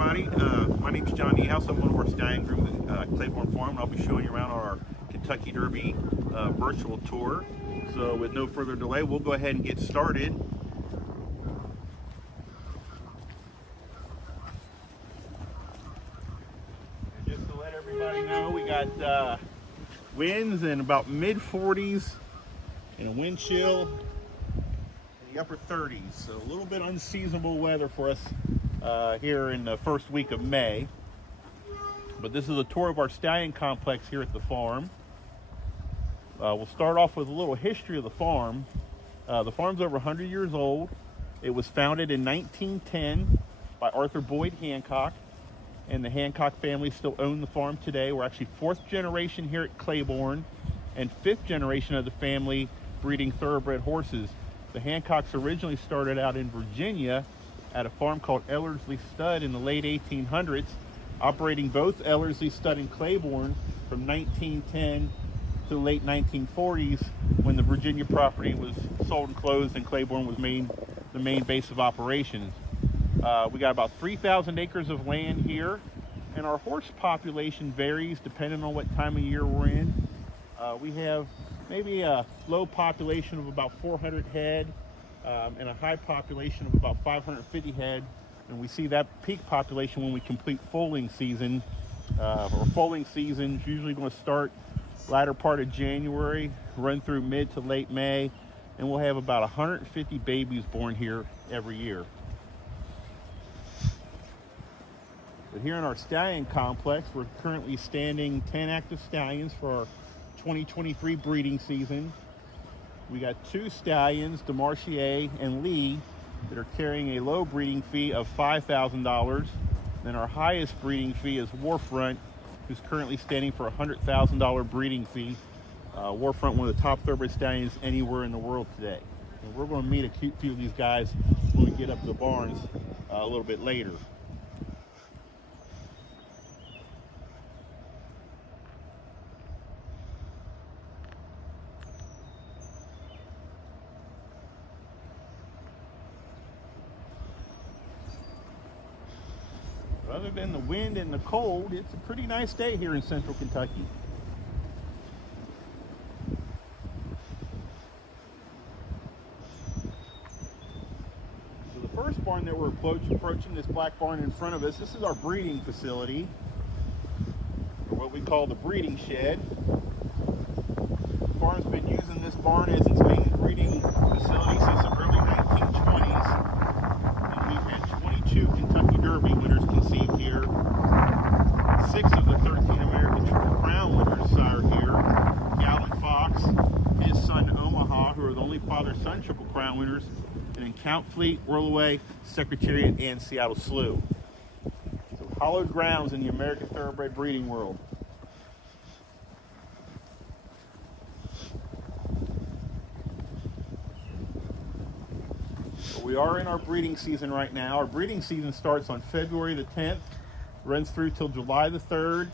everybody. My name is John Niehaus. I'm one of our stallion grooms at Claiborne Farm, and I'll be showing you around our Kentucky Derby virtual tour. So with no further delay, we'll go ahead and get started. And just to let everybody know, we got winds in about mid-40s and a wind chill in the upper 30s. So a little bit unseasonable weather for us here in the first week of May. But this is a tour of our stallion complex here at the farm. We'll start off with a little history of the farm. The farm's over 100 years old. It was founded in 1910 by Arthur Boyd Hancock, and the Hancock family still own the farm today. We're actually fourth generation here at Claiborne and fifth generation of the family breeding thoroughbred horses. The Hancocks originally started out in Virginia at a farm called Ellerslie Stud in the late 1800s, operating both Ellerslie Stud and Claiborne from 1910 to the late 1940s, when the Virginia property was sold and closed and Claiborne was the main base of operations. We got about 3,000 acres of land here, and our horse population varies depending on what time of year we're in. We have maybe a low population of about 400 head and a high population of about 550 head, and we see that peak population when we complete foaling season. Foaling season is usually going to start latter part of January, run through mid to late May, and we'll have about 150 babies born here every year. But here in our stallion complex, we're currently standing 10 active stallions for our 2023 breeding season. We got two stallions, DeMarchier and Lee, that are carrying a low breeding fee of $5,000. Then our highest breeding fee is Warfront, who's currently standing for a $100,000 breeding fee. Warfront, one of the top thoroughbred stallions anywhere in the world today. And we're going to meet a few of these guys when we get up to the barns a little bit later. Other than the wind and the cold, it's a pretty nice day here in central Kentucky. So the first barn that we're approaching, this black barn in front of us, this is our breeding facility, or what we call the breeding shed. The farm's been using this barn as its main breeding facility since the early 1920s. And we've had 22 Kentucky Derby winners conceived here. 6 of the 13 American Triple Crown winners are here. Galvin Fox, his son Omaha, who are the only father-son Triple Crown winners, and then Count Fleet, Whirlaway, Secretariat, and Seattle Slew. So hallowed grounds in the American thoroughbred breeding world. We are in our breeding season right now. Our breeding season starts on February the 10th, runs through till July the 3rd,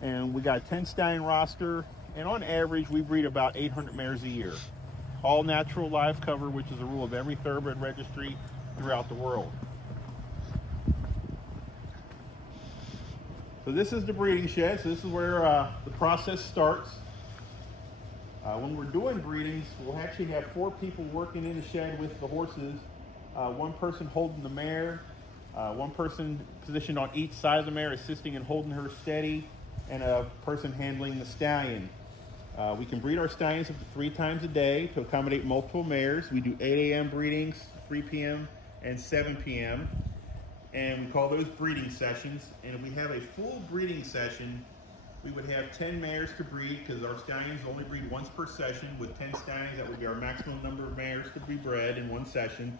and we got a 10 stallion roster, and on average we breed about 800 mares a year. All natural live cover, which is a rule of every thoroughbred registry throughout the world. So this is the breeding shed. So this is where the process starts. When we're doing breedings, we'll actually have 4 people working in the shed with the horses. One person holding the mare, one person positioned on each side of the mare assisting and holding her steady, and a person handling the stallion. We can breed our stallions up to 3 times a day to accommodate multiple mares. We do 8 a.m. breedings, 3 p.m. and 7 p.m. and we call those breeding sessions. And if we have a full breeding session, we would have 10 mares to breed, because our stallions only breed once per session. With 10 stallions, that would be our maximum number of mares to be bred in one session.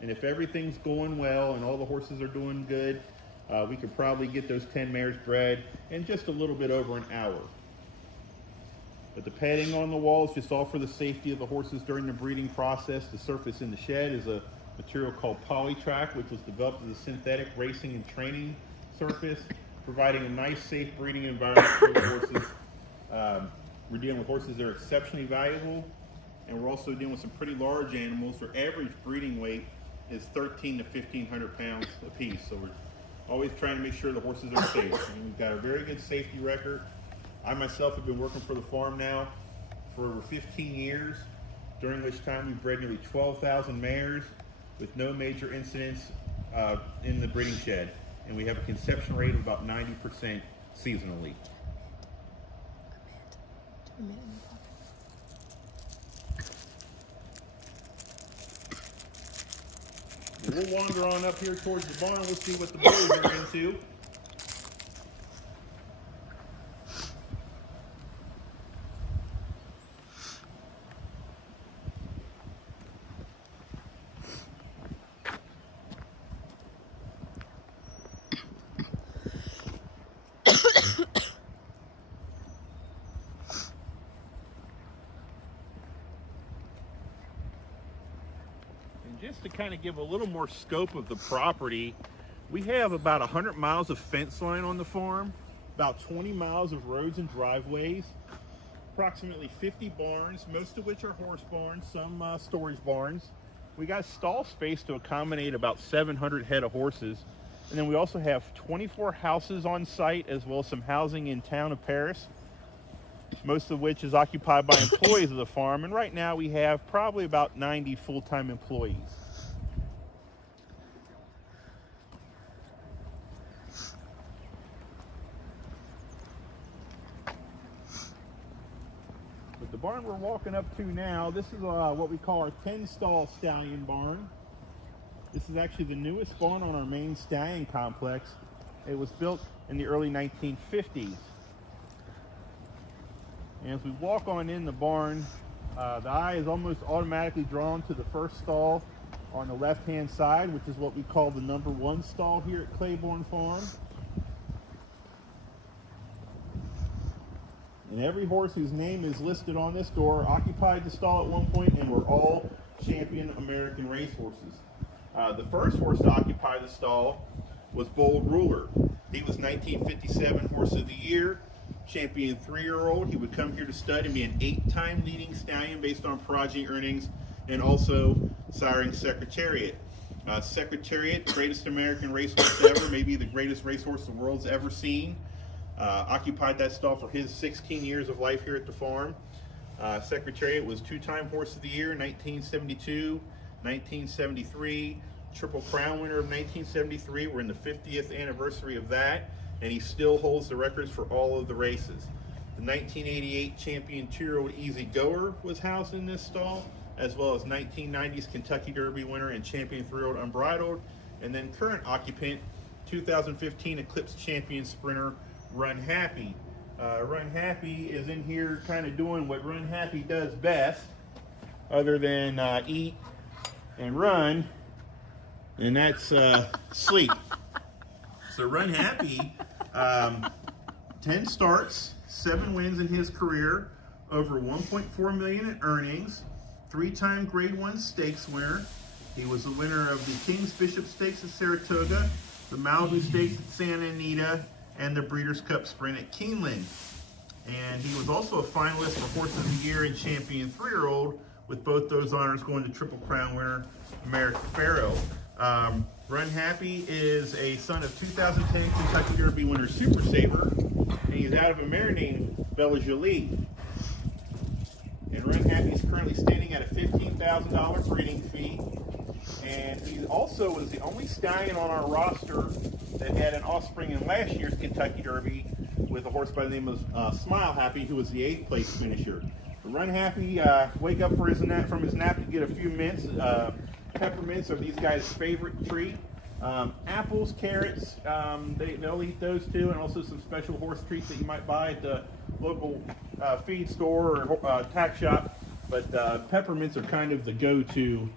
And if everything's going well and all the horses are doing good, we could probably get those 10 mares bred in just a little bit over an hour. But the padding on the wall is just all for the safety of the horses during the breeding process. The surface in the shed is a material called Polytrack, which was developed as a synthetic racing and training surface, providing a nice, safe breeding environment for the horses. We're dealing with horses that are exceptionally valuable, and we're also dealing with some pretty large animals. Their average breeding weight is 1,300 to 1,500 pounds a piece. So we're always trying to make sure the horses are safe. And we've got a very good safety record. I myself have been working for the farm now for over 15 years, during which time we've bred nearly 12,000 mares with no major incidents in the breeding shed. And we have a conception rate of about 90% seasonally. And we'll wander on up here towards the barn. We'll see what the boys are into. Just to kind of give a little more scope of the property, we have about 100 miles of fence line on the farm, about 20 miles of roads and driveways, approximately 50 barns, most of which are horse barns, some storage barns. We got stall space to accommodate about 700 head of horses. And then we also have 24 houses on site, as well as some housing in town of Paris, most of which is occupied by employees of the farm. And right now we have probably about 90 full-time employees. But the barn we're walking up to now, this is what we call our 10-stall stallion barn. This is actually the newest barn on our main stallion complex. It was built in the early 1950s. And as we walk on in the barn, the eye is almost automatically drawn to the first stall on the left-hand side, which is what we call the #1 stall here at Claiborne Farm. And every horse whose name is listed on this door occupied the stall at one point and were all champion American racehorses. The first horse to occupy the stall was Bold Ruler. He was 1957 Horse of the Year. Champion 3-year-old. He would come here to stud and be an 8-time leading stallion based on progeny earnings, and also siring Secretariat. Secretariat, greatest American racehorse ever, maybe the greatest racehorse the world's ever seen. Occupied that stall for his 16 years of life here at the farm. Secretariat was 2-time Horse of the Year, 1972, 1973, Triple Crown winner of 1973. We're in the 50th anniversary of that, and he still holds the records for all of the races. The 1988 champion 2-year-old Easy Goer was housed in this stall, as well as 1990's Kentucky Derby winner and champion 3-year-old Unbridled, and then current occupant 2015 Eclipse champion sprinter Runhappy. Runhappy is in here kind of doing what Runhappy does best, other than eat and run, and that's sleep. So Runhappy, 10 starts, 7 wins in his career, over $1.4 million in earnings, 3-time Grade 1 Stakes winner. He was the winner of the King's Bishop Stakes at Saratoga, the Malibu Stakes at Santa Anita, and the Breeders' Cup Sprint at Keeneland. And he was also a finalist for Horse of the Year and Champion 3-year-old, with both those honors going to Triple Crown winner American Pharoah. Runhappy is a son of 2010 Kentucky Derby winner Super Saver, and he's out of a mare named Bella Jolie. And Runhappy is currently standing at a $15,000 breeding fee, and he also was the only stallion on our roster that had an offspring in last year's Kentucky Derby with a horse by the name of Smile Happy, who was the 8th place finisher. Runhappy wake up from his nap to get a few mints. Peppermints are these guys' favorite treat. Apples, carrots, they'll eat those too, and also some special horse treats that you might buy at the local feed store or tack shop. But peppermints are kind of the go-to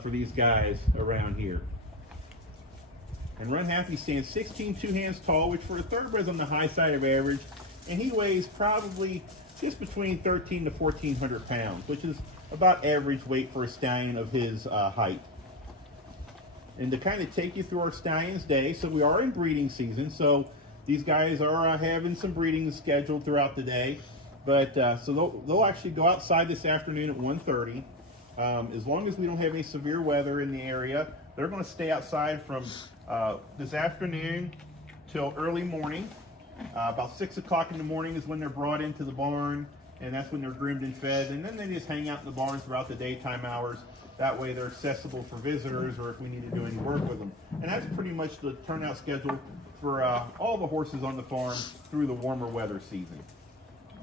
for these guys around here. And Runhappy stands 16 2 hands tall, which for a thoroughbred is on the high side of average, and he weighs probably just between 1,300 to 1,400 pounds, which is about average weight for a stallion of his height. And to kind of take you through our stallion's day, so we are in breeding season, so these guys are having some breeding scheduled throughout the day, but so they'll actually go outside this afternoon at 1:30. As long as we don't have any severe weather in the area, they're going to stay outside from this afternoon till early morning. About 6 o'clock in the morning is when they're brought into the barn, and that's when they're groomed and fed, and then they just hang out in the barn throughout the daytime hours. That way they're accessible for visitors or if we need to do any work with them. And that's pretty much the turnout schedule for all the horses on the farm through the warmer weather season.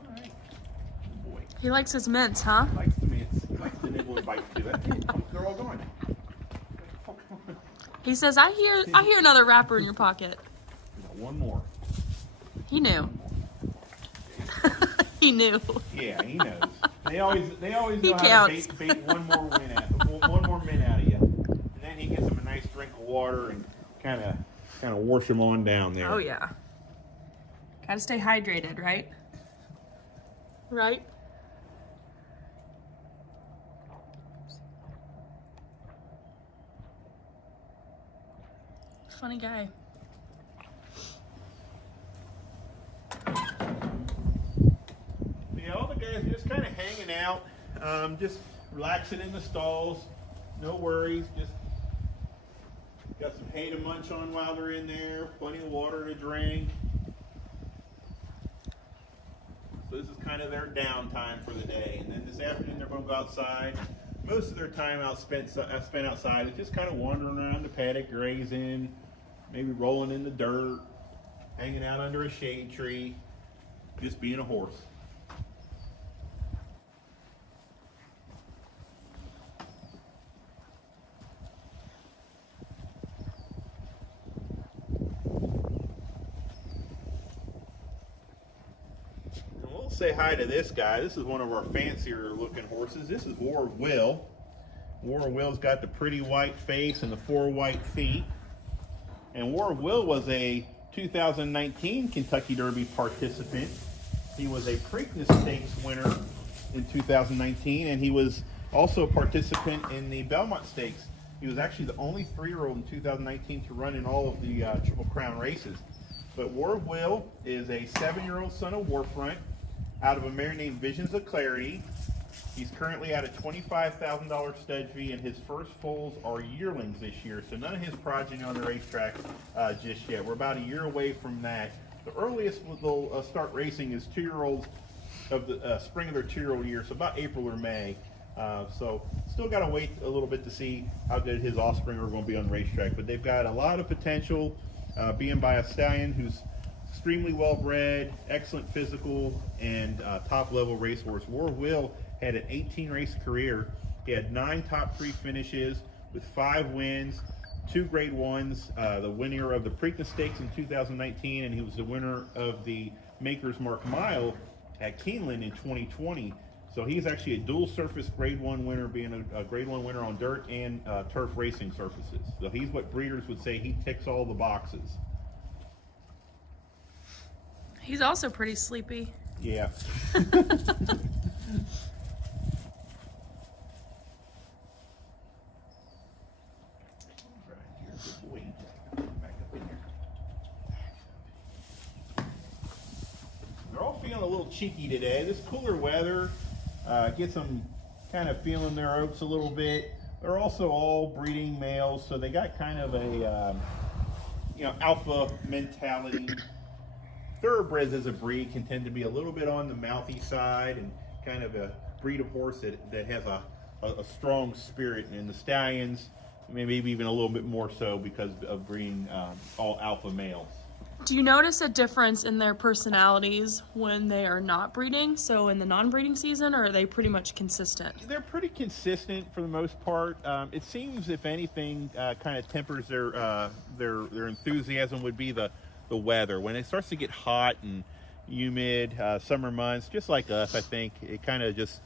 All right. Good boy. He likes his mints, huh? He likes the mints. He likes the nibble and bite too. They're all gone. He says, I hear another wrapper in your pocket. We got one more. He knew. He knew. Yeah, he knows. They always know He how counts. to bait one more min out of you, and then he gets him a nice drink of water and kind of wash him on down there. Oh yeah. Gotta stay hydrated, right? Right? Funny guy. Yeah, all the guys are just kind of hanging out, just relaxing in the stalls. No worries. Just got some hay to munch on while they're in there. Plenty of water to drink. So this is kind of their downtime for the day. And then this afternoon they're going to go outside. Most of their time spent outside is just kind of wandering around the paddock, grazing, maybe rolling in the dirt, hanging out under a shade tree, just being a horse. Say hi to this guy. This is one of our fancier looking horses. This is War of Will. War of Will's got the pretty white face and the 4 white feet. And War of Will was a 2019 Kentucky Derby participant. He was a Preakness Stakes winner in 2019, and he was also a participant in the Belmont Stakes. He was actually the only 3-year-old in 2019 to run in all of the Triple Crown races. But War of Will is a 7-year-old son of Warfront, out of a mare named Visions of Clarity. He's currently at a $25,000 stud fee, and his first foals are yearlings this year, so none of his progeny on the racetrack just yet. We're about a year away from that. The earliest they'll start racing is 2-year-olds of the spring of their 2-year-old year, so about April or May. So still got to wait a little bit to see how good his offspring are going to be on the racetrack, but they've got a lot of potential, being by a stallion who's extremely well bred, excellent physical, and top level racehorse. War of Will had an 18 race career. He had 9 top 3 finishes with 5 wins, 2 grade 1s, the winner of the Preakness Stakes in 2019, and he was the winner of the Maker's Mark Mile at Keeneland in 2020. So he's actually a dual surface grade 1 winner, being a grade 1 winner on dirt and turf racing surfaces. So he's what breeders would say he ticks all the boxes. He's also pretty sleepy. Yeah. They're all feeling a little cheeky today. This cooler weather gets them kind of feeling their oats a little bit. They're also all breeding males, so they got kind of a alpha mentality. Thoroughbreds as a breed can tend to be a little bit on the mouthy side and kind of a breed of horse that has a strong spirit, and the stallions maybe even a little bit more so because of breeding all alpha males. Do you notice a difference in their personalities when they are not breeding? So in the non-breeding season, or are they pretty much consistent? They're pretty consistent for the most part. It seems, if anything, kind of tempers their enthusiasm would be the weather. When it starts to get hot and humid, summer months, just like us, I think it kind of just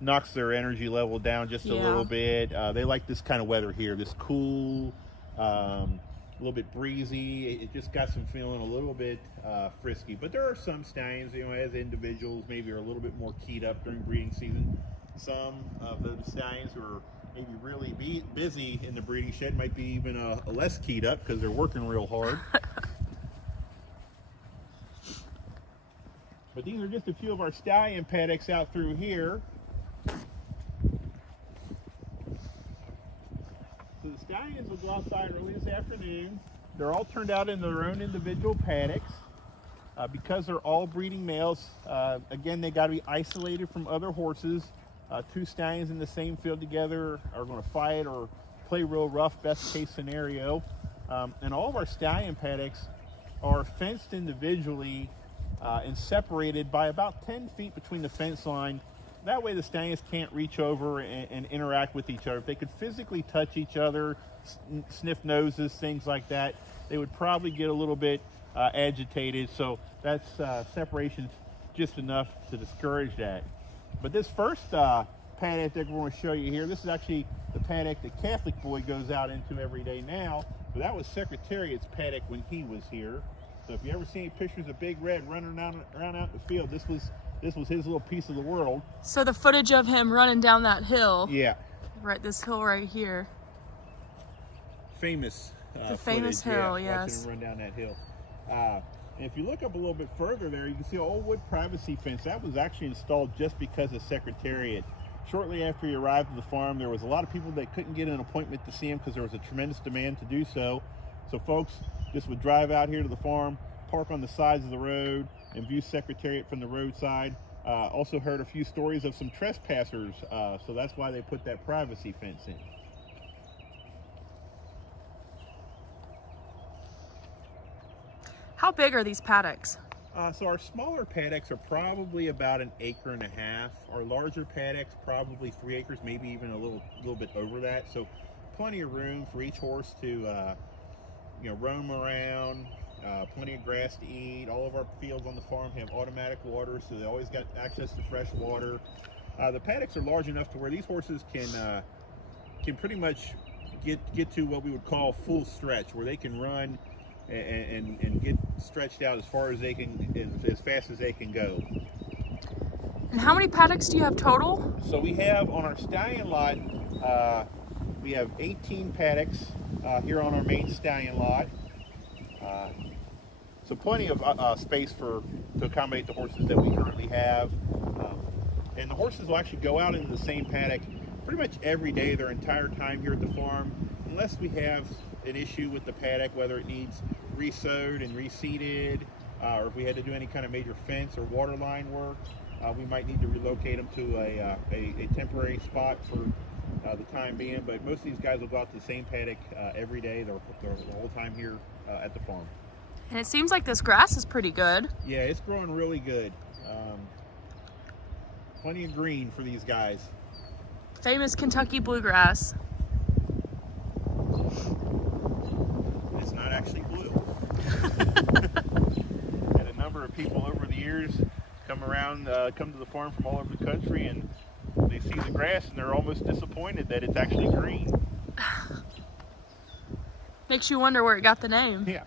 knocks their energy level down just a little bit. They like this kind of weather here, this cool, a little bit breezy. It just got some feeling a little bit frisky. But there are some stallions, as individuals, maybe are a little bit more keyed up during breeding season. Some of the stallions who are maybe really busy in the breeding shed might be even a less keyed up because they're working real hard. But these are just a few of our stallion paddocks out through here. So the stallions will people outside early this afternoon. They're all turned out in their own individual paddocks. Because they're all breeding males, again, they got to be isolated from other horses. Two stallions in the same field together are going to fight or play real rough, best case scenario. And all of our stallion paddocks are fenced individually and separated by about 10 feet between the fence line. That way the stallions can't reach over and interact with each other. If they could physically touch each other, sniff noses, things like that, they would probably get a little bit agitated. So that's separation just enough to discourage that. But this first paddock that we're going to show you here, this is actually the paddock the Catholic boy goes out into every day now. But that was Secretariat's paddock when he was here. So if you ever see any pictures of Big Red running around out in the field, this was his little piece of the world. So the footage of him running down that hill. Yeah. Right, this hill right here. Famous. The famous hill, yeah, yes. watching him run down that hill. And if you look up a little bit further there, you can see an old wood privacy fence. That was actually installed just because of Secretariat. Shortly after he arrived at the farm, there was a lot of people that couldn't get an appointment to see him because there was a tremendous demand to do so. So folks just would drive out here to the farm, park on the sides of the road, and view Secretariat from the roadside. Also heard a few stories of some trespassers, so that's why they put that privacy fence in. How big are these paddocks? So our smaller paddocks are probably about 1.5 acres. Our larger paddocks probably 3 acres, maybe even a little bit over that. So plenty of room for each horse to roam around. Plenty of grass to eat. All of our fields on the farm have automatic water, so they always got access to fresh water. The paddocks are large enough to where these horses can pretty much get to what we would call full stretch, where they can run and get stretched out as far as they can, as fast as they can go. And how many paddocks do you have total? So we have on our stallion lot, we have 18 paddocks here on our main stallion lot. So plenty of space to accommodate the horses that we currently have. And the horses will actually go out into the same paddock pretty much every day their entire time here at the farm, unless we have an issue with the paddock, whether it needs re-sowed and reseeded, or if we had to do any kind of major fence or water line work, we might need to relocate them to a temporary spot for the time being. But most of these guys will go out to the same paddock every day, the whole time here at the farm. And it seems like this grass is pretty good. Yeah, it's growing really good. Plenty of green for these guys. Famous Kentucky bluegrass. It's not actually blue. Had a number of people over the years come to the farm from all over the country, and they see the grass and they're almost disappointed that it's actually green. Makes you wonder where it got the name. Yeah.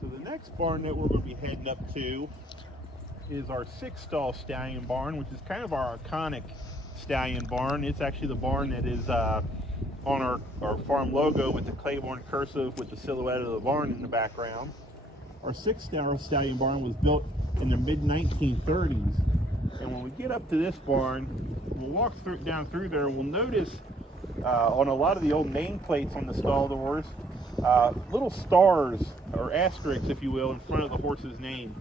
So the next barn that we're going to be heading up to is our 6-stall stallion barn, which is kind of our iconic stallion barn. It's actually the barn that is on our farm logo with the Claiborne cursive with the silhouette of the barn in the background. Our 6-stall stallion barn was built in the mid-1930s. And when we get up to this barn, we'll walk down through there, we'll notice on a lot of the old nameplates on the stall doors, little stars or asterisks, if you will, in front of the horse's name.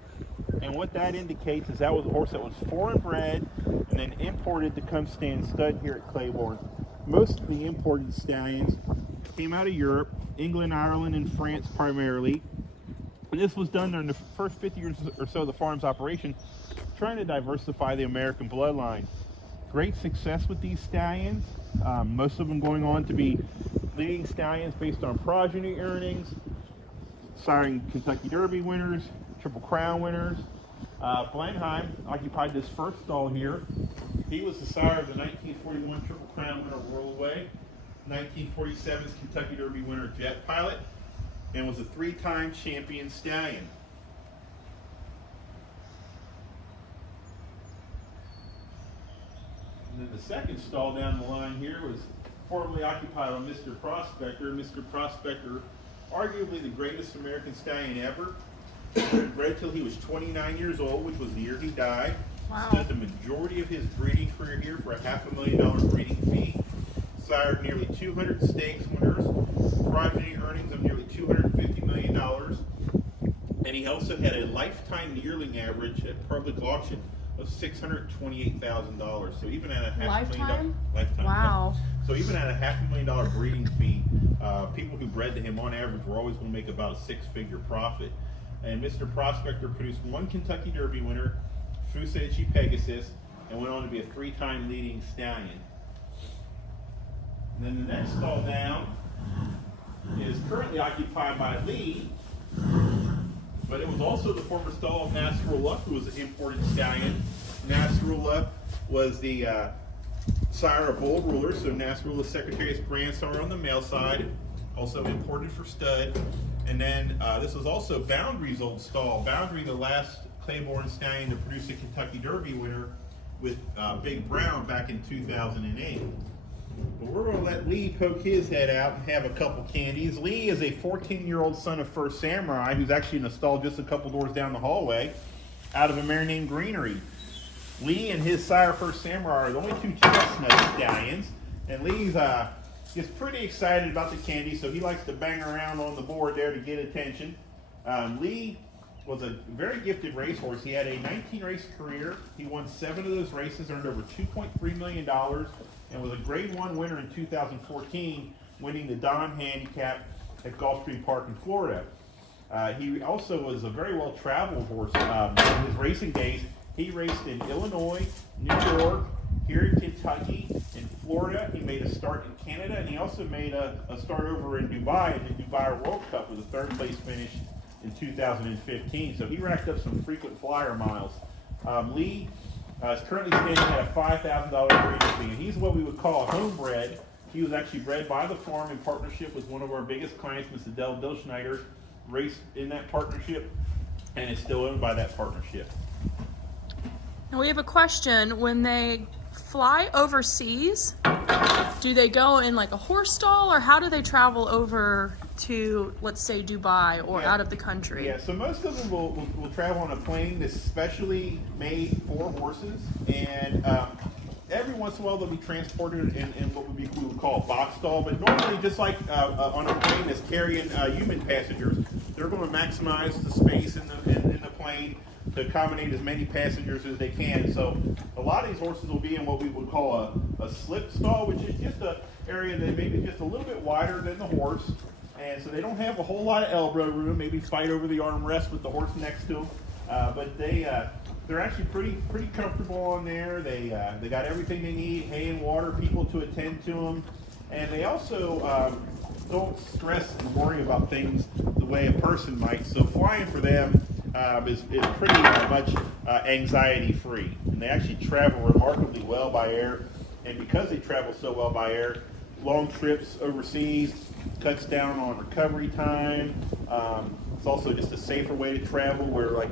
And what that indicates is that was a horse that was foreign bred and then imported to come stand stud here at Claiborne. Most of the imported stallions came out of Europe, England, Ireland, and France primarily. And this was done during the first 50 years or so of the farm's operation, trying to diversify the American bloodline. Great success with these stallions, most of them going on to be leading stallions based on progeny earnings, siring Kentucky Derby winners, Triple Crown winners. Blenheim occupied this first stall here. He was the sire of the 1941 Triple Crown winner Whirlaway, 1947's Kentucky Derby winner Jet Pilot, and was a 3-time champion stallion. And then the second stall down the line here was formerly occupied by Mr. Prospector. Mr. Prospector, arguably the greatest American stallion ever. Bred till he was 29 years old, which was the year he died. Wow. Spent the majority of his breeding career here for a $500,000 breeding fee. Sired nearly 200 stakes winners, progeny earnings of nearly $250 million. And he also had a lifetime yearling average at public auction of $628,000. So even at a Lifetime? Lifetime. Wow. Yeah. So even at a $500,000 breeding fee, people who bred to him on average were always going to make about a 6-figure profit. And Mr. Prospector produced 1 Kentucky Derby winner, Fusaichi Pegasus, and went on to be a 3-time leading stallion. And then the next stall down is currently occupied by Lee, but it was also the former stall of Nasrullah, who was an imported stallion. Nasrullah was the sire of Bold Ruler, so Nasrullah's Secretariat's grandson on the male side, also imported for stud. And then this was also Boundary's old stall. Boundary, the last Claiborne stallion to produce a Kentucky Derby winner with Big Brown back in 2008. But we're going to let Lee poke his head out and have a couple candies. Lee is a 14-year-old son of First Samurai who's actually in a stall just a couple doors down the hallway out of a mare named Greenery. Lee and his sire First Samurai are the only 2 chestnut stallions, and Lee's gets pretty excited about the candy, so he likes to bang around on the board there to get attention. Lee was a very gifted racehorse. He had a 19-race career. He won 7 of those races, earned over $2.3 million, and was a Grade 1 winner in 2014, winning the Don Handicap at Gulfstream Park in Florida. He also was a very well-traveled horse. In his racing days, he raced in Illinois, New York, here in Kentucky, in Florida. He made a start in Canada, and he also made a start over in Dubai in the Dubai World Cup with a 3rd place finish in 2015. So he racked up some frequent flyer miles. Lee is currently standing at a $5,000 breeding fee, and he's what we would call a homebred. He was actually bred by the farm in partnership with one of our biggest clients, Mr. Del Schneider, raced in that partnership, and is still owned by that partnership. Now we have a question. When they fly overseas, do they go in like a horse stall, or how do they travel over to, let's say, Dubai or out of the country? Yeah, so most of them will travel on a plane that's specially made for horses, and every once in a while they'll be transported in what we would call a box stall, but normally just like on a plane that's carrying human passengers, they're going to maximize the space in the plane to accommodate as many passengers as they can. So a lot of these horses will be in what we would call a slip stall, which is just an area that maybe just a little bit wider than the horse. And so they don't have a whole lot of elbow room, maybe fight over the armrest with the horse next to them. But they're actually pretty comfortable on there. They got everything they need, hay and water, people to attend to them. And they also don't stress and worry about things the way a person might. So flying for them is pretty much anxiety free. And they actually travel remarkably well by air. And because they travel so well by air, long trips overseas cuts down on recovery time. It's also just a safer way to travel, where, like,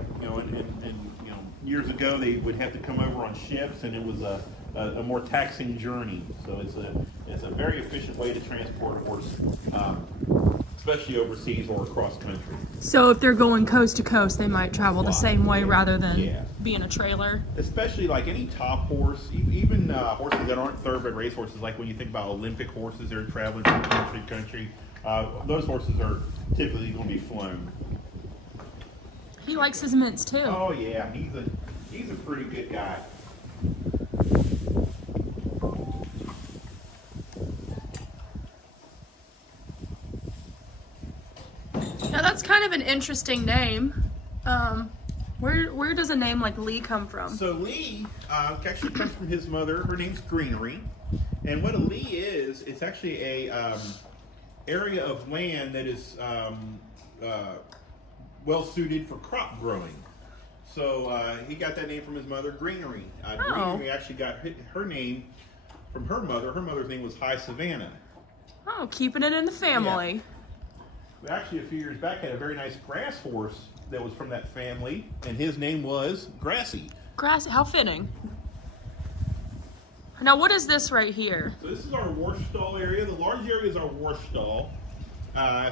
years ago they would have to come over on ships, and it was a more taxing journey. So it's a very efficient way to transport a horse, especially overseas or across country. So if they're going coast to coast, they might travel the same way rather than be in a trailer. Especially like any top horse, even horses that aren't thoroughbred race horses, like when you think about Olympic horses, they're traveling from country to country. Those horses are typically going to be flown. He likes his mints too. Oh yeah, he's a pretty good guy. Now that's kind of an interesting name. Where does a name like Lee come from? So Lee actually comes from his mother. Her name's Greenery, and what a Lee is, it's actually a area of land that is well suited for crop growing. So he got that name from his mother, Greenery. Greenery actually got her name from her mother. Her mother's name was High Savannah. Oh, keeping it in the family. we actually a few years back had a very nice grass horse that was from that family, and his name was Grassy. Grassy, how fitting. Now, what is this right here? So this is our wash stall area. The large area is our wash stall.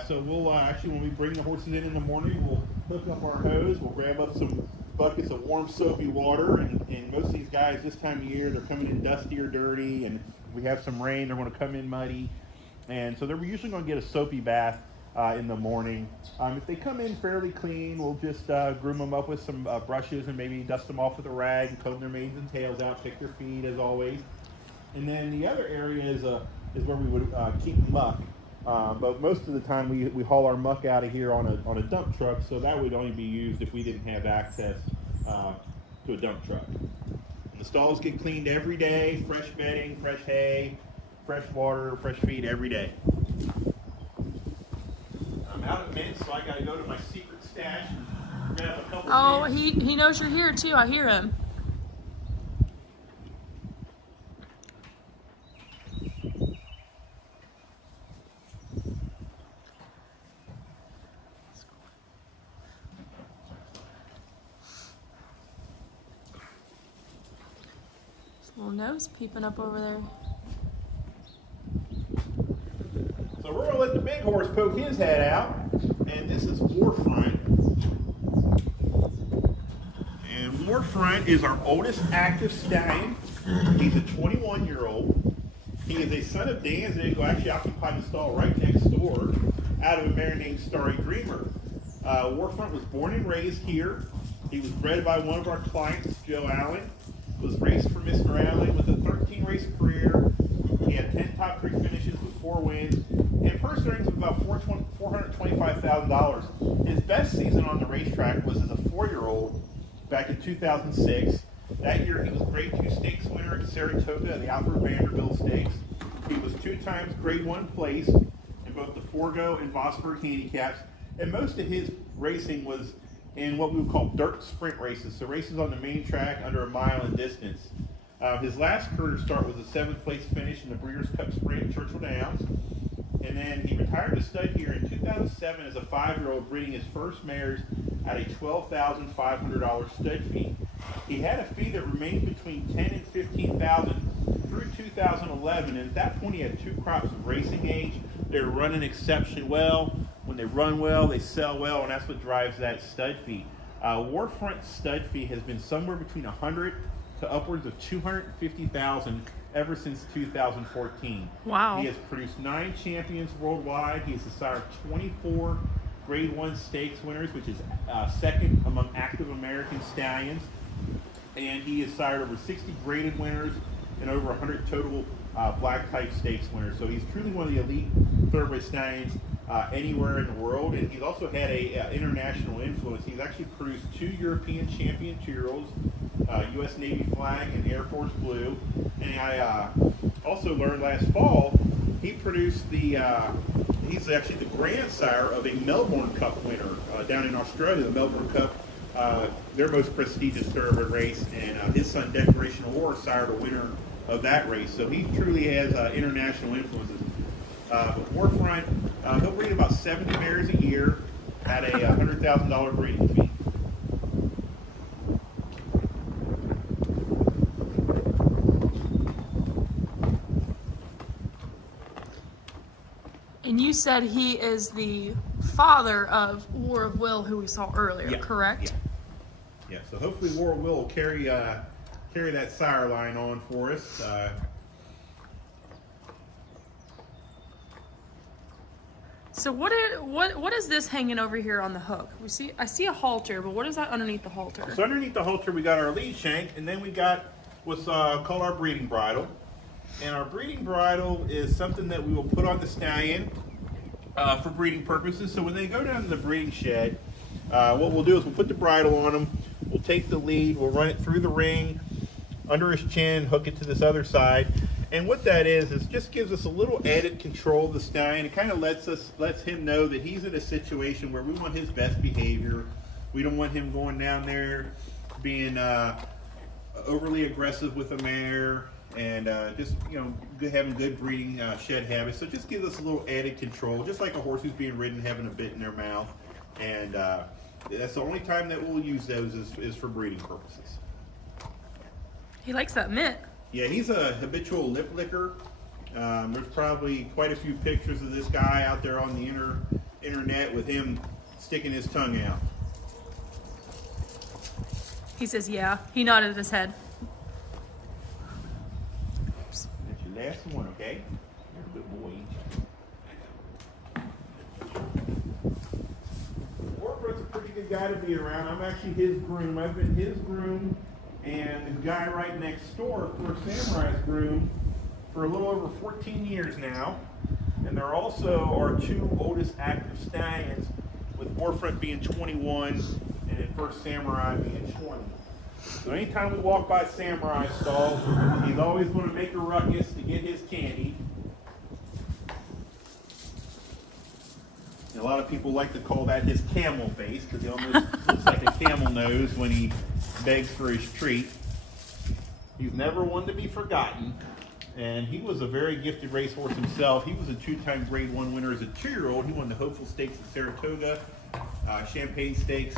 So we'll actually, when we bring the horses in the morning, we'll hook up our hose. We'll grab up some buckets of warm, soapy water. And most of these guys this time of year, they're coming in dusty or dirty. And if we have some rain, they're going to come in muddy. And so they're usually going to get a soapy bath in the morning. If they come in fairly clean, we'll just groom them up with some brushes and maybe dust them off with a rag and comb their manes and tails out, pick their feet as always. And then the other area is where we would keep muck. But most of the time we haul our muck out of here on a dump truck, so that would only be used if we didn't have access to a dump truck. And the stalls get cleaned every day, fresh bedding, fresh hay, fresh water, fresh feed every day. I'm out of mints, so I gotta go to my secret stash and grab a couple Oh, mints. he knows you're here too. I hear him. Little nose peeping up over there. So we're gonna let the big horse poke his head out, and this is Warfront. And Warfront is our oldest active stallion. He's a 21-year-old. He is a son of Danzig, who actually occupied the stall right next door, out of a mare named Starry Dreamer. Warfront was born and raised here. He was bred by one of our clients, Joe Allen. Was raced for Mr. Allen with a 13-race career. He had 10 top 3 finishes with 4 wins, and purse earnings of about $425,000. His best season on the racetrack was as a 4-year-old back in 2006. That year he was Grade 2 Stakes winner at Saratoga and the Alfred Vanderbilt Stakes. He was 2 times Grade 1 placed in both the Forgo and Vosburg handicaps, and most of his racing was in what we would call dirt sprint races, so races on the main track under a mile in distance. His last career start was a 7th place finish in the Breeders' Cup Sprint at Churchill Downs, and then he retired to stud here in 2007 as a 5-year-old, breeding his first mares at a $12,500 stud fee. He had a fee that remained between $10,000 and $15,000 through 2011, and at that point he had 2 crops of racing age. They were running exceptionally well. When they run well, they sell well, and that's what drives that stud fee. Warfront stud fee has been somewhere between $100,000 to upwards of $250,000 ever since 2014. Wow. He has produced 9 champions worldwide. He is the sire of 24 Grade 1 stakes winners, which is second among active American stallions. And he has sired over 60 graded winners and over 100 total black type stakes winners. So he's truly one of the elite thoroughbred stallions anywhere in the world, and he's also had a international influence. He's actually produced 2 European champion 2-year-olds, U.S. Navy flag and Air Force blue. And I also learned last fall he produced he's actually the grandsire of a Melbourne Cup winner down in Australia. The Melbourne Cup, their most prestigious thoroughbred race, and his son Declaration of War sired a winner of that race. So he truly has international influences. But Warfront, he'll breed about 70 mares a year at a $100,000 breeding fee. And you said he is the father of War of Will, who we saw earlier, Yeah. correct? Yeah. So hopefully War of Will will carry that sire line on for us. So what is this hanging over here on the hook? I see a halter, but what is that underneath the halter? So underneath the halter we got our lead shank, and then we got what's called our breeding bridle. And our breeding bridle is something that we will put on the stallion for breeding purposes. So when they go down to the breeding shed, what we'll do is we'll put the bridle on him, we'll take the lead, we'll run it through the ring, under his chin, hook it to this other side. And what that is just gives us a little added control of the stallion. It kind of lets him know that he's in a situation where we want his best behavior. We don't want him going down there being overly aggressive with a mare and just having good breeding shed habits. So it just gives us a little added control, just like a horse who's being ridden having a bit in their mouth. And that's the only time that we'll use those is for breeding purposes. He likes that mitt. Yeah, he's a habitual lip licker. There's probably quite a few pictures of this guy out there on the internet with him sticking his tongue out. He says, yeah. He nodded his head. That's your last one, okay? You're a good boy. Warford's a pretty good guy to be around. I'm actually his groom. I've been his groom and the guy right next door for Samurai's groom for a little over 14 years now. And they're also our two oldest active stallions, with Warfront being 21 and at First Samurai being 20. So anytime we walk by Samurai's stall, he's always going to make a ruckus to get his candy. And a lot of people like to call that his camel face, because he almost looks like a camel nose when he begs for his treat. He's never one to be forgotten. And he was a very gifted racehorse himself. He was a two-time Grade 1 winner as a 2-year-old. He won the Hopeful Stakes at Saratoga, Champagne Stakes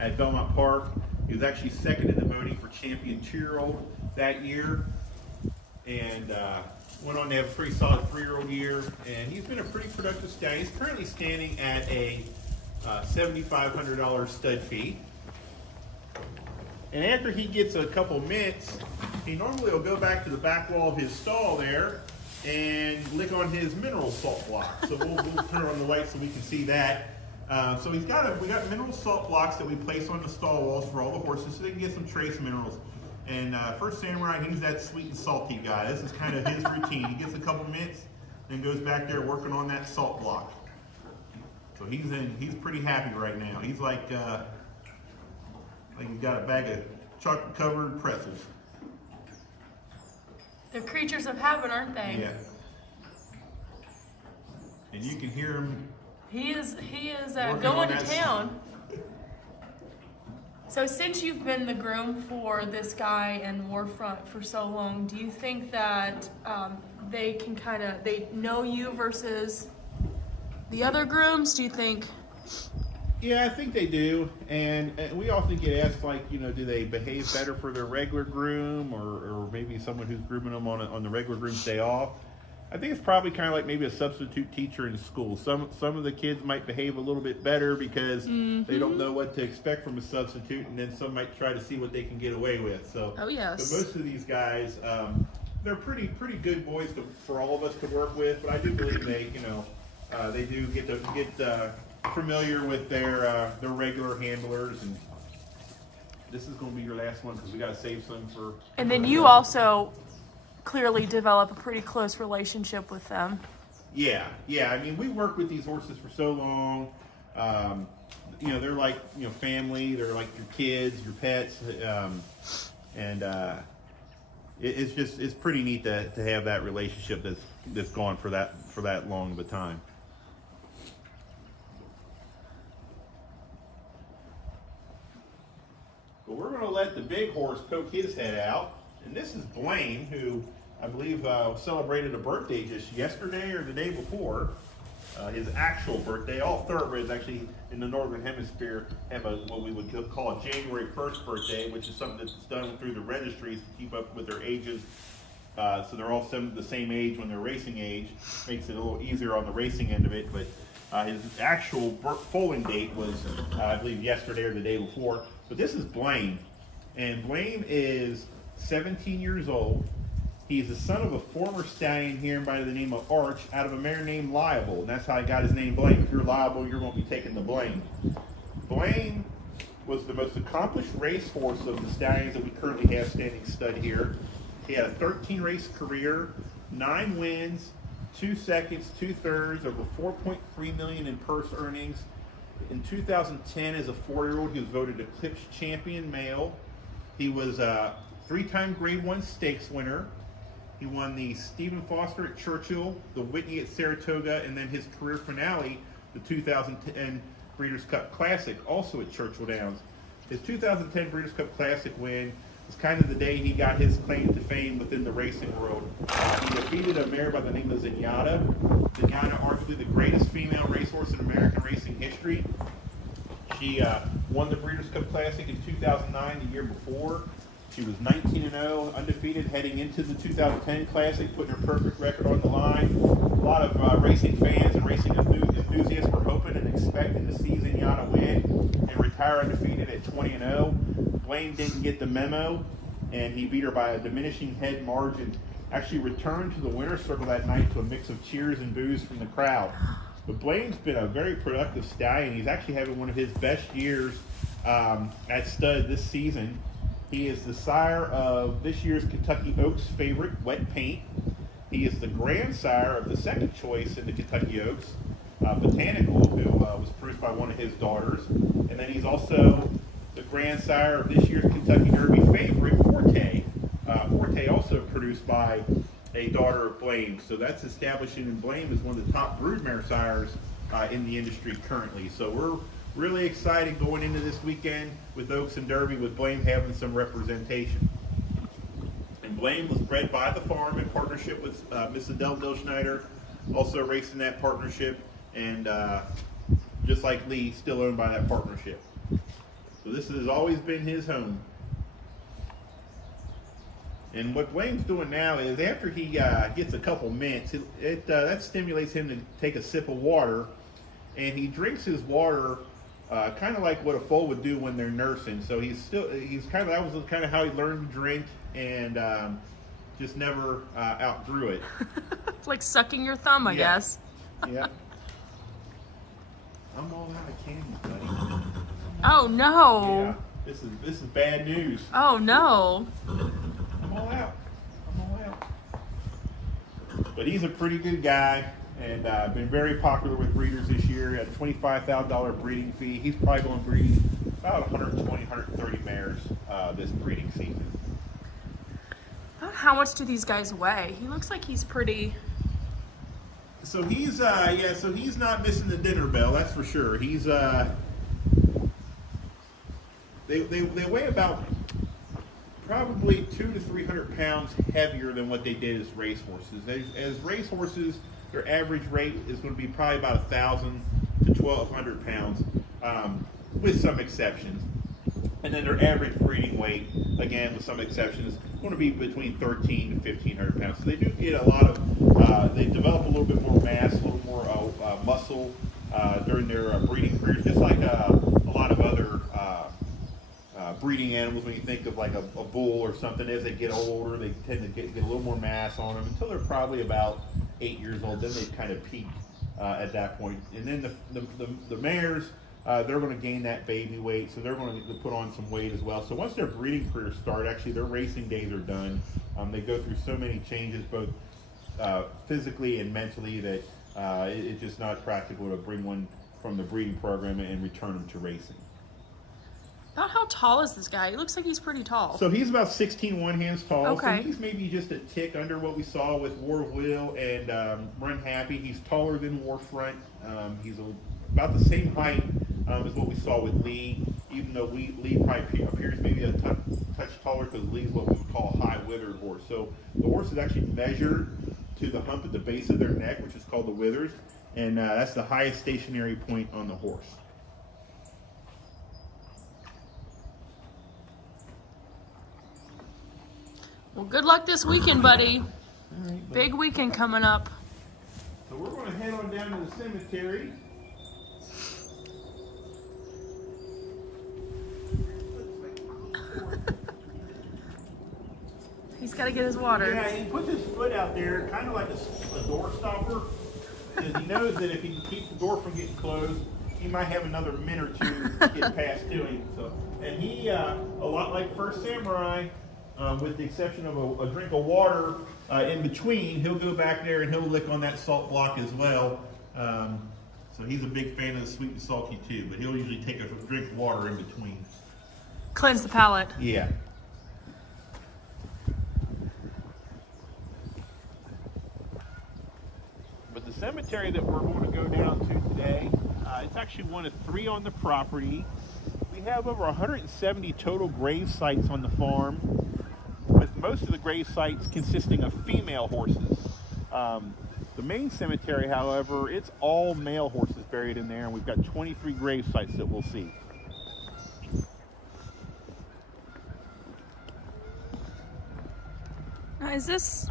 at Belmont Park. He was actually second in the voting for champion 2-year-old that year. And went on to have a pretty solid 3-year-old year. And he's been a pretty productive stallion. He's currently standing at a $7,500 stud fee. And after he gets a couple mints, he normally will go back to the back wall of his stall there and lick on his mineral salt block. So we'll turn on the light so we can see that. So we got mineral salt blocks that we place on the stall walls for all the horses so they can get some trace minerals. And First Samurai, he's that sweet and salty guy. This is kind of his routine. He gets a couple mints, then goes back there working on that salt block. So he's pretty happy right now. He's like he's got a bag of chocolate covered pretzels. They're creatures of habit, aren't they? Yeah. And you can hear him. He is going to town. So since you've been the groom for this guy and Warfront for so long, do you think that they know you versus the other grooms? Do you think? Yeah, I think they do, and we often get asked, do they behave better for their regular groom, or maybe someone who's grooming them on the regular groom's day off? I think it's probably kind of like maybe a substitute teacher in school. Some of the kids might behave a little bit better because they don't know what to expect from a substitute, and then some might try to see what they can get away with. So, oh yes. So most of these guys, they're pretty good boys for all of us to work with, but I do believe they do get familiar with their regular handlers, and this is going to be your last one because we got to save some for. And then you also clearly develop a pretty close relationship with them. Yeah. I mean, we worked with these horses for so long. They're like family. They're like your kids, your pets, and it's pretty neat to have that relationship that's gone for that long of a time. But we're going to let the big horse poke his head out. And this is Blaine, who I believe celebrated a birthday just yesterday or the day before. His actual birthday. All thoroughbreds actually in the Northern Hemisphere have what we would call a January 1st birthday, which is something that's done through the registries to keep up with their ages. So they're all the same age when they're racing age. Makes it a little easier on the racing end of it. But his actual foaling date was, I believe, yesterday or the day before. But this is Blaine. And Blaine is 17 years old. He's the son of a former stallion here by the name of Arch out of a mare named Liable. And that's how I got his name Blaine. If you're liable, you're going to be taking the blame. Blaine was the most accomplished racehorse of the stallions that we currently have standing stud here. He had a 13-race career, 9 wins, 2 seconds, 2 thirds, over $4.3 million in purse earnings. In 2010, as a 4-year-old, he was voted Eclipse Champion Male. He was a 3-time Grade 1 Stakes winner. He won the Stephen Foster at Churchill, the Whitney at Saratoga, and then his career finale, the 2010 Breeders' Cup Classic, also at Churchill Downs. His 2010 Breeders' Cup Classic win It's kind of the day he got his claim to fame within the racing world. He defeated a mare by the name of Zenyatta. Zenyatta, arguably the greatest female racehorse in American racing history. She won the Breeders' Cup Classic in 2009, the year before. She was 19-0, undefeated, heading into the 2010 Classic, putting her perfect record on the line. A lot of racing fans and racing enthusiasts were hoping and expecting to see Zenyatta win and retire undefeated at 20-0. Blaine didn't get the memo, and he beat her by a diminishing head margin. Actually returned to the winner's circle that night to a mix of cheers and boos from the crowd. But Blaine's been a very productive stallion. He's actually having one of his best years at stud this season. He is the sire of this year's Kentucky Oaks favorite, Wet Paint. He is the grandsire of the second choice in the Kentucky Oaks, Botanical, who was produced by one of his daughters. And then he's also the grandsire of this year's Kentucky Derby favorite, Forte. Forte also produced by a daughter of Blaine. So that's establishing in Blaine as one of the top broodmare sires in the industry currently. So we're really excited going into this weekend with Oaks and Derby, with Blaine having some representation. And Blaine was bred by the farm in partnership with Miss Adele Dilschneider, also racing that partnership, and just like Lee, still owned by that partnership. So this has always been his home. And what Blaine's doing now is, after he gets a couple minutes, that stimulates him to take a sip of water, and he drinks his water kind of like what a foal would do when they're nursing. So that was kind of how he learned to drink, and just never outgrew it. It's like sucking your thumb, I guess. Yeah. I'm all out of candy, buddy. Oh no. Yeah. This is bad news. Oh no. I'm all out. But he's a pretty good guy, and been very popular with breeders this year. He had a $25,000 breeding fee. He's probably going to breed about 120, 130 mares this breeding season. How much do these guys weigh? He looks like he's pretty. So he's so he's not missing the dinner bell, that's for sure. He's they weigh about probably 200 to 300 pounds heavier than what they did as racehorses. As racehorses, their average weight is going to be probably about 1,000 to 1,200 pounds, with some exceptions. And then their average breeding weight, again with some exceptions, is going to be between 1,300 to 1,500 pounds. So they do get a lot of, they develop a little bit more mass, a little more muscle during their breeding careers, just like a lot of other breeding animals. When you think of like a bull or something, as they get older, they tend to get a little more mass on them until they're probably about 8 years old. Then they kind of peak at that point. And then the mares, they're going to gain that baby weight, so they're going to put on some weight as well. So once their breeding careers start, actually their racing days are done. They go through so many changes, both physically and mentally, that it's just not practical to bring one from the breeding program and return them to racing. About how tall is this guy? He looks like he's pretty tall. So he's about 16 one-hands tall. Okay. So he's maybe just a tick under what we saw with War of Will and Runhappy. He's taller than Warfront. He's about the same height as what we saw with Lee, even though Lee probably appears maybe a touch taller, because Lee's what we would call a high-withered horse. So the horse is actually measured to the hump at the base of their neck, which is called the withers, and that's the highest stationary point on the horse. Well, good luck this weekend, buddy. All right, Big weekend coming up. So we're going to head on down to the cemetery. He's got to get his water. Yeah, he puts his foot out there, kind of like a door stopper, because he knows that if he can keep the door from getting closed, he might have another minute or two to get past to him. So, and he, a lot like First Samurai, with the exception of a drink of water in between, he'll go back there and he'll lick on that salt block as well. So he's a big fan of the sweet and salty too, but he'll usually take a drink of water in between. Cleanse the palate. Yeah. But the cemetery that we're going to go down to today, it's actually one of 3 on the property. We have over 170 total grave sites on the farm. most of the grave sites consisting of female horses. The main cemetery, however, it's all male horses buried in there, and we've got 23 grave sites that we'll see. Now, is this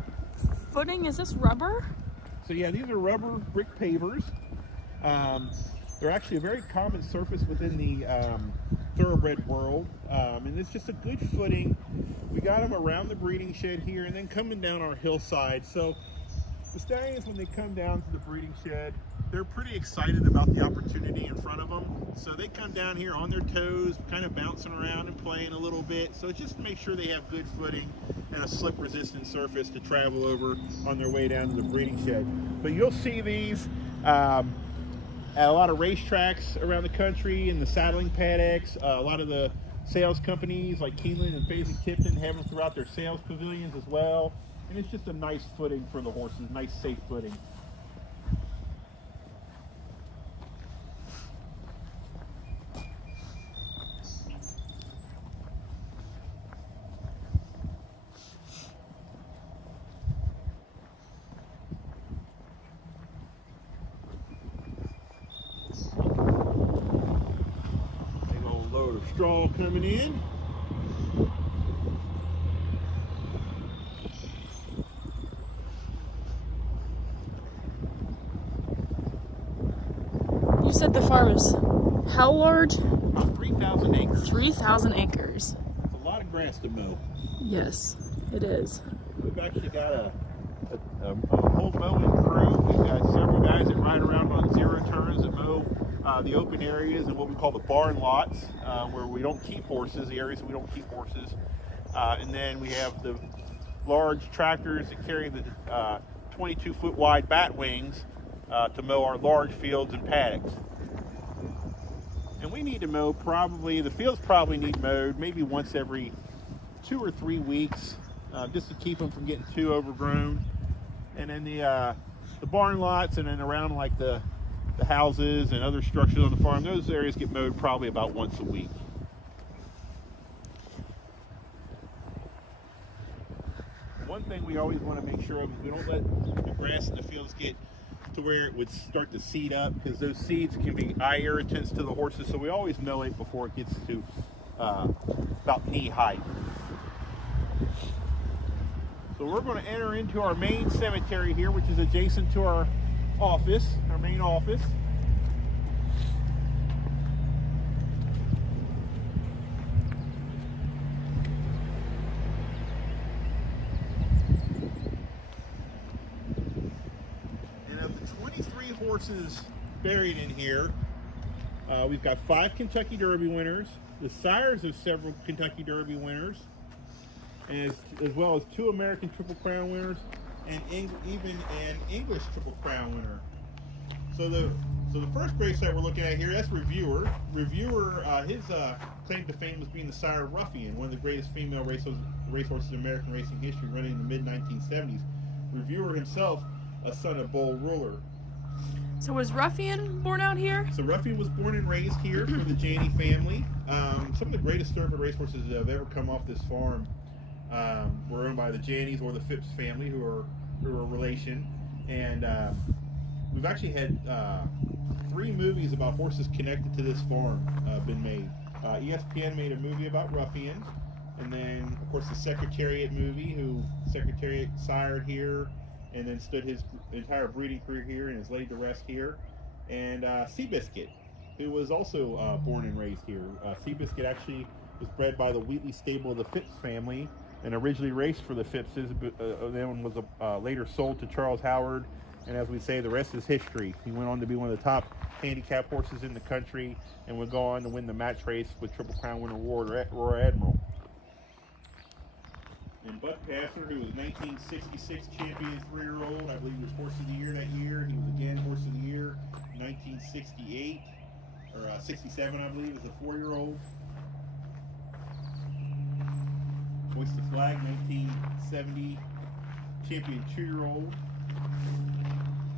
footing, is this rubber? So yeah, these are rubber brick pavers. They're actually a very common surface within the thoroughbred world, and it's just a good footing. We got them around the breeding shed here and then coming down our hillside. So the stallions, when they come down to the breeding shed, they're pretty excited about the opportunity in front of them. So they come down here on their toes, kind of bouncing around and playing a little bit. So just to make sure they have good footing and a slip resistant surface to travel over on their way down to the breeding shed. But you'll see these at a lot of racetracks around the country, and the saddling paddocks. A lot of the sales companies like Keeneland and Fasig-Tipton have them throughout their sales pavilions as well. And it's just a nice footing for the horses, nice safe footing. Big old load of straw coming in. You said the farm is how large? About 3,000 acres. 3,000 acres. It's a lot of grass to mow. Yes, it is. We've actually got a whole mowing crew. We've got several guys that ride around on zero turns that mow the open areas and what we call the barn lots, where we don't keep horses, the areas that we don't keep horses. And then we have the large tractors that carry the 22-foot wide bat wings to mow our large fields and paddocks. And we need to mow the fields probably need mowed maybe once every 2 or 3 weeks, just to keep them from getting too overgrown. And then the barn lots and then around like the houses and other structures on the farm, those areas get mowed probably about once a week. One thing we always want to make sure of is we don't let the grass in the fields get to where it would start to seed up, because those seeds can be eye irritants to the horses. So we always mow it before it gets to about knee height. So we're going to enter into our main cemetery here, which is adjacent to our office, our main office. And of the 23 horses buried in here, we've got 5 Kentucky Derby winners, the sires of several Kentucky Derby winners, as well as 2 American Triple Crown winners, and even an English Triple Crown winner. So the first grave site we're looking at here, that's Reviewer. Reviewer, his claim to fame was being the sire of Ruffian, one of the greatest female racehorses in American racing history, running in the mid-1970s. Reviewer himself, a son of Bull Ruler. So was Ruffian born out here? So Ruffian was born and raised here for the Janney family. Some of the greatest thoroughbred racehorses that have ever come off this farm were owned by the Janneys or the Phipps family, who are a relation. And we've actually had 3 movies about horses connected to this farm been made. ESPN made a movie about Ruffian, and then of course the Secretariat movie, who Secretariat sired here and then stood his entire breeding career here and is laid to rest here. And Seabiscuit, who was also born and raised here. Seabiscuit actually was bred by the Wheatley stable of the Phipps family and originally raced for the Phippses, but then was later sold to Charles Howard. And as we say, the rest is history. He went on to be one of the top handicap horses in the country and would go on to win the match race with Triple Crown winner Royal Admiral. And Bud Passer, who was 1966 champion 3-year-old, I believe he was Horse of the Year that year. He was again Horse of the Year 1968, or 67, I believe, as a 4-year-old. Hoist the Flag, 1970 champion 2-year-old.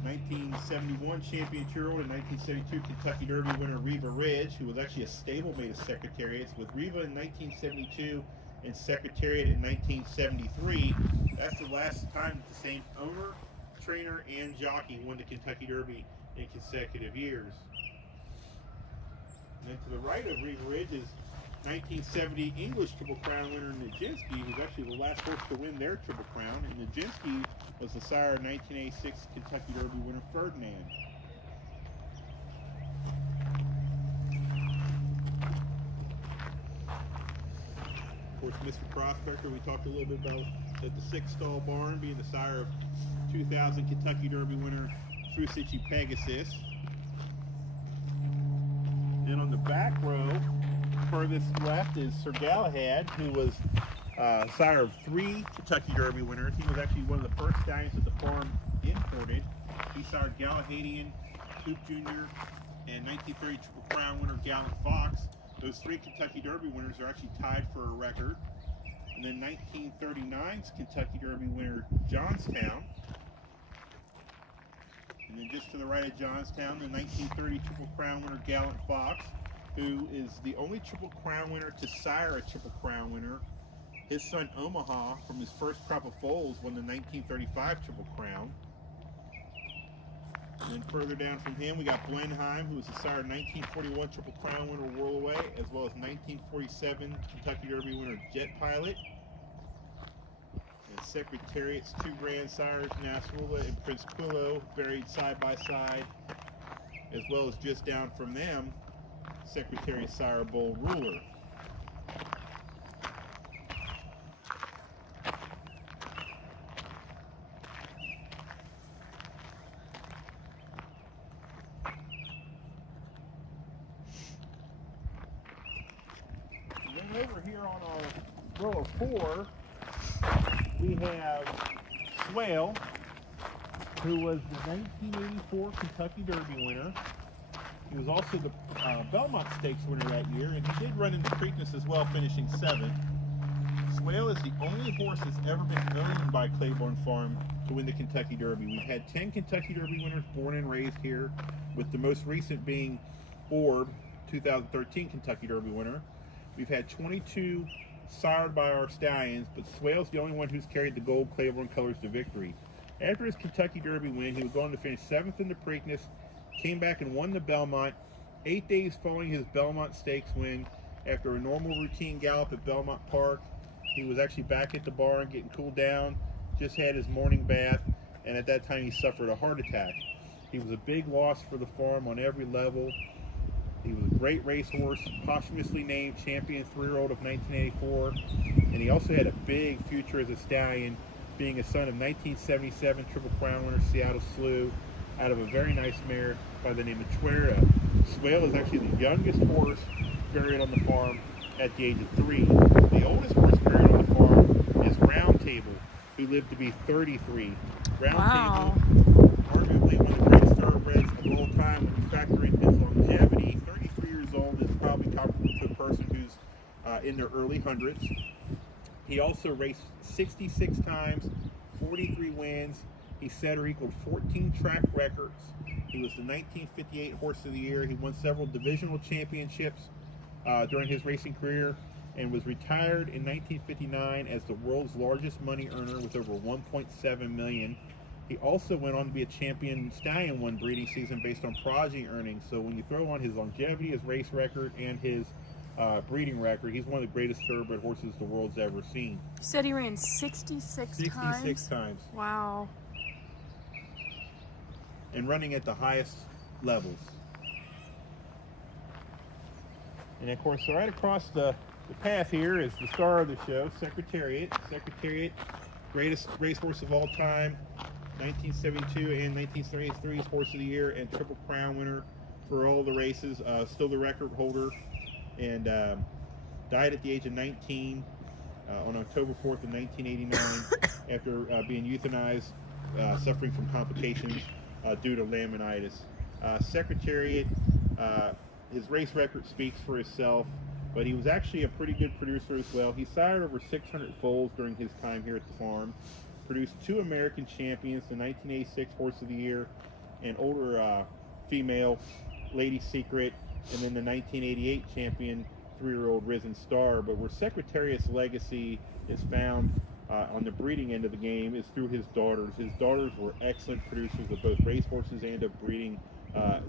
1971 champion 2-year-old, and 1972 Kentucky Derby winner Reva Ridge, who was actually a stablemate of Secretariats, with Reva in 1972 and Secretariat in 1973. That's the last time that the same owner, trainer, and jockey won the Kentucky Derby in consecutive years. And then to the right of Riva Ridge is 1970 English Triple Crown winner Nijinsky, who's actually the last horse to win their Triple Crown. And Nijinsky was the sire of 1986 Kentucky Derby winner Ferdinand. Of course, Mr. Prospector, we talked a little bit about at the 6-stall barn, being the sire of 2000 Kentucky Derby winner Frusici Pegasus. And on the back row, furthest left, is Sir Galahad, who was sire of 3 Kentucky Derby winners. He was actually one of the first stallions that the farm imported. He sired Galahadian, Hoop Jr., and 1930 Triple Crown winner Gallant Fox. Those 3 Kentucky Derby winners are actually tied for a record. And then 1939's Kentucky Derby winner Johnstown. And then just to the right of Johnstown, the 1930 Triple Crown winner Gallant Fox, who is the only Triple Crown winner to sire a Triple Crown winner. His son Omaha, from his first crop of foals, won the 1935 Triple Crown. And then further down from him, we got Blenheim, who was the sire of 1941 Triple Crown winner Whirlaway, as well as 1947 Kentucky Derby winner Jet Pilot. And Secretariat's 2 grandsires, Nasrullah and Prince Quillo, buried side by side, as well as just down from them, Secretariat sire Bull Ruler. And then over here on our row of 4, we have Swale, who was the 1984 Kentucky Derby winner. He was also the Belmont Stakes winner that year, and he did run into Preakness as well, finishing 7th. Swale is the only horse that's ever been owned by Claiborne Farm to win the Kentucky Derby. We've had 10 Kentucky Derby winners born and raised here, with the most recent being Orb, 2013 Kentucky Derby winner. We've had 22 sired by our stallions, but Swale's the only one who's carried the gold Claiborne colors to victory. After his Kentucky Derby win, he would go on to finish 7th in the Preakness, came back and won the Belmont. 8 days following his Belmont Stakes win, after a normal routine gallop at Belmont Park, he was actually back at the barn getting cooled down, just had his morning bath, and at that time he suffered a heart attack. He was a big loss for the farm on every level. He was a great racehorse, posthumously named Champion 3-year-old of 1984, and he also had a big future as a stallion, being a son of 1977 Triple Crown winner Seattle Slew, out of a very nice mare by the name of Tuera. Swale is actually the youngest horse buried on the farm at the age of 3. The oldest horse buried on the farm is Round Table, who lived to be 33. Round Table, arguably one of the greatest thoroughbreds of all time when you factor in his longevity. 33 years old is probably comparable to a person who's in their early hundreds. He also raced 66 times, 43 wins. He set or equaled 14 track records. He was the 1958 Horse of the Year. He won several divisional championships during his racing career, and was retired in 1959 as the world's largest money earner with over $1.7 million. He also went on to be a champion stallion one breeding season based on progeny earnings. So when you throw on his longevity, his race record, and his breeding record, he's one of the greatest thoroughbred horses the world's ever seen. You said he ran 66 times? 66 times. Wow. And running at the highest levels. And of course, right across the path here is the star of the show, Secretariat. Secretariat, greatest racehorse of all time, 1972 and 1973's Horse of the Year and Triple Crown winner for all the races. Still the record holder, and died at the age of 19 on October 4th of 1989 after being euthanized, suffering from complications due to laminitis. Secretariat, his race record speaks for itself, but he was actually a pretty good producer as well. He sired over 600 foals during his time here at the farm, produced 2 American champions, the 1986 Horse of the Year, and older female, Lady Secret, and then the 1988 champion 3-year-old Risen Star, but where Secretariat's legacy is found on the breeding end of the game is through his daughters. His daughters were excellent producers of both racehorses and of breeding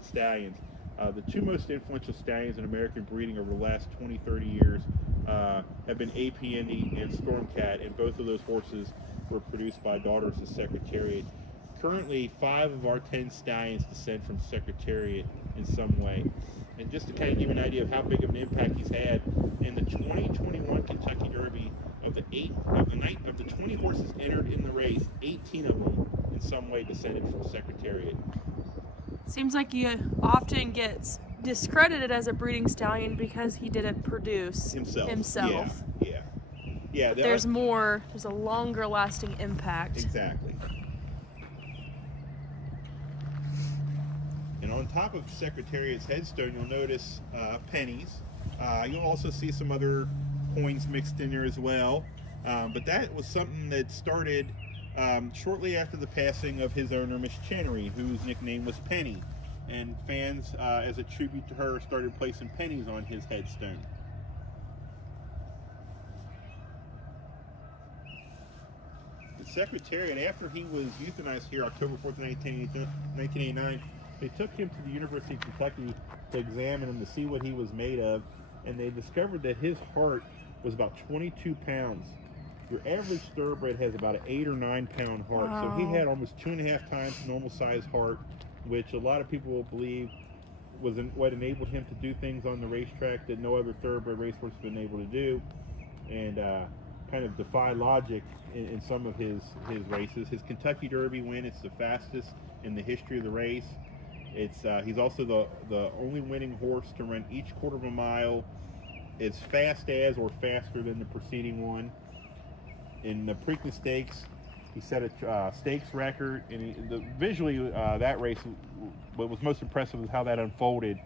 stallions. The two most influential stallions in American breeding over the last 20-30 years have been AP Indy and Stormcat, and both of those horses were produced by daughters of Secretariat. Currently, 5 of our 10 stallions descend from Secretariat in some way. And just to kind of give you an idea of how big of an impact he's had, in the 2021 Kentucky Derby, of the 20 horses entered in the race, 18 of them in some way descended from Secretariat. Seems like he often gets discredited as a breeding stallion because he didn't produce himself. Yeah. But there's more. There's a longer lasting impact. Exactly. And on top of Secretariat's headstone, you'll notice pennies. You'll also see some other coins mixed in there as well. But that was something that started shortly after the passing of his owner, Miss Chenery, whose nickname was Penny. And fans, as a tribute to her, started placing pennies on his headstone. The Secretariat, after he was euthanized here October 4th, 1989, they took him to the University of Kentucky to examine him to see what he was made of, and they discovered that his heart was about 22 pounds. Your average thoroughbred has about an 8 or 9 pound heart. Wow. So he had almost 2.5 times normal size heart, which a lot of people will believe was what enabled him to do things on the racetrack that no other thoroughbred racehorse has been able to do, and kind of defy logic in some of his races. His Kentucky Derby win, it's the fastest in the history of the race. He's also the only winning horse to run each quarter of a mile as fast as or faster than the preceding one. In the Preakness Stakes, he set a stakes record, and visually that race, what was most impressive was how that unfolded.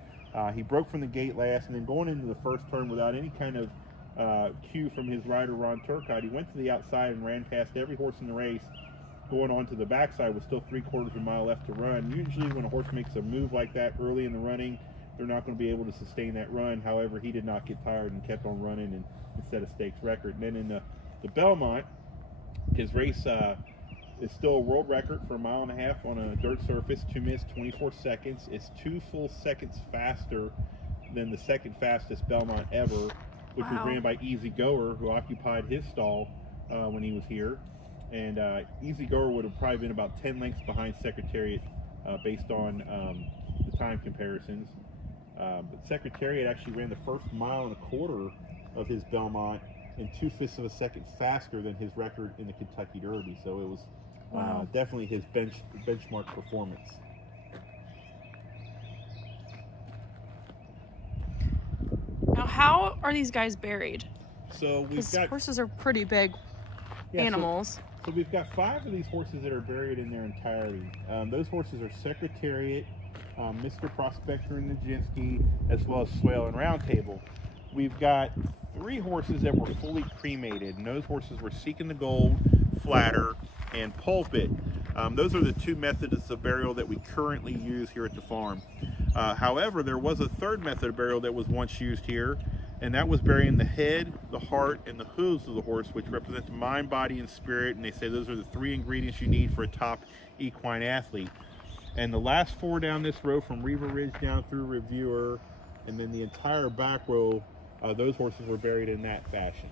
He broke from the gate last, and then going into the first turn without any kind of cue from his rider, Ron Turcotte, he went to the outside and ran past every horse in the race. Going on to the backside with still 3/4 of a mile left to run. Usually when a horse makes a move like that early in the running, they're not going to be able to sustain that run. However, he did not get tired and kept on running and set a stakes record. And then in the Belmont, his race is still a world record for 1.5 miles on a dirt surface, 2 minutes 24 seconds. It's 2 full seconds faster than the second fastest Belmont ever, which was ran by Easy Goer, who occupied his stall when he was here. And Easy Goer would have probably been about 10 lengths behind Secretariat based on the time comparisons. But Secretariat actually ran the first 1.25 miles of his Belmont in 2/5 of a second faster than his record in the Kentucky Derby. So it was definitely his benchmark performance. Now, how are these guys buried? So we've got horses are pretty big animals. So we've got 5 of these horses that are buried in their entirety. Those horses are Secretariat, Mr. Prospector and Nijinsky, as well as Swale and Roundtable. We've got 3 horses that were fully cremated, and those horses were Seeking the Gold, Flatter, and Pulpit. Those are the 2 methods of burial that we currently use here at the farm. However, there was a 3rd method of burial that was once used here, and that was burying the head, the heart, and the hooves of the horse, which represent the mind, body, and spirit, and they say those are the 3 ingredients you need for a top equine athlete. And the last 4 down this row, from Reaver Ridge down through Reviewer, and then the entire back row, those horses were buried in that fashion.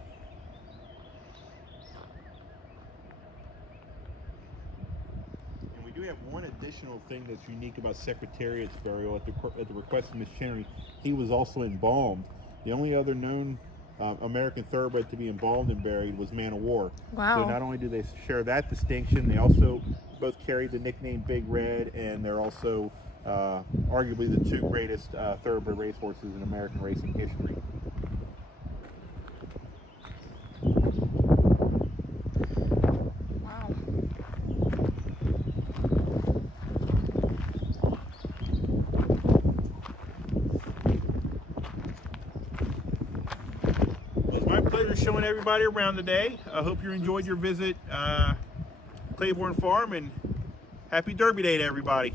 And we do have one additional thing that's unique about Secretariat's burial. At the request of Miss Chenery, he was also embalmed. The only other known American thoroughbred to be embalmed and buried was Man of War. Wow. So not only do they share that distinction, they also both carry the nickname Big Red, and they're also arguably the 2 greatest thoroughbred racehorses in American racing history. Wow. Well, it's my pleasure showing everybody around today. I hope you enjoyed your visit Claiborne Farm, and happy Derby Day to everybody.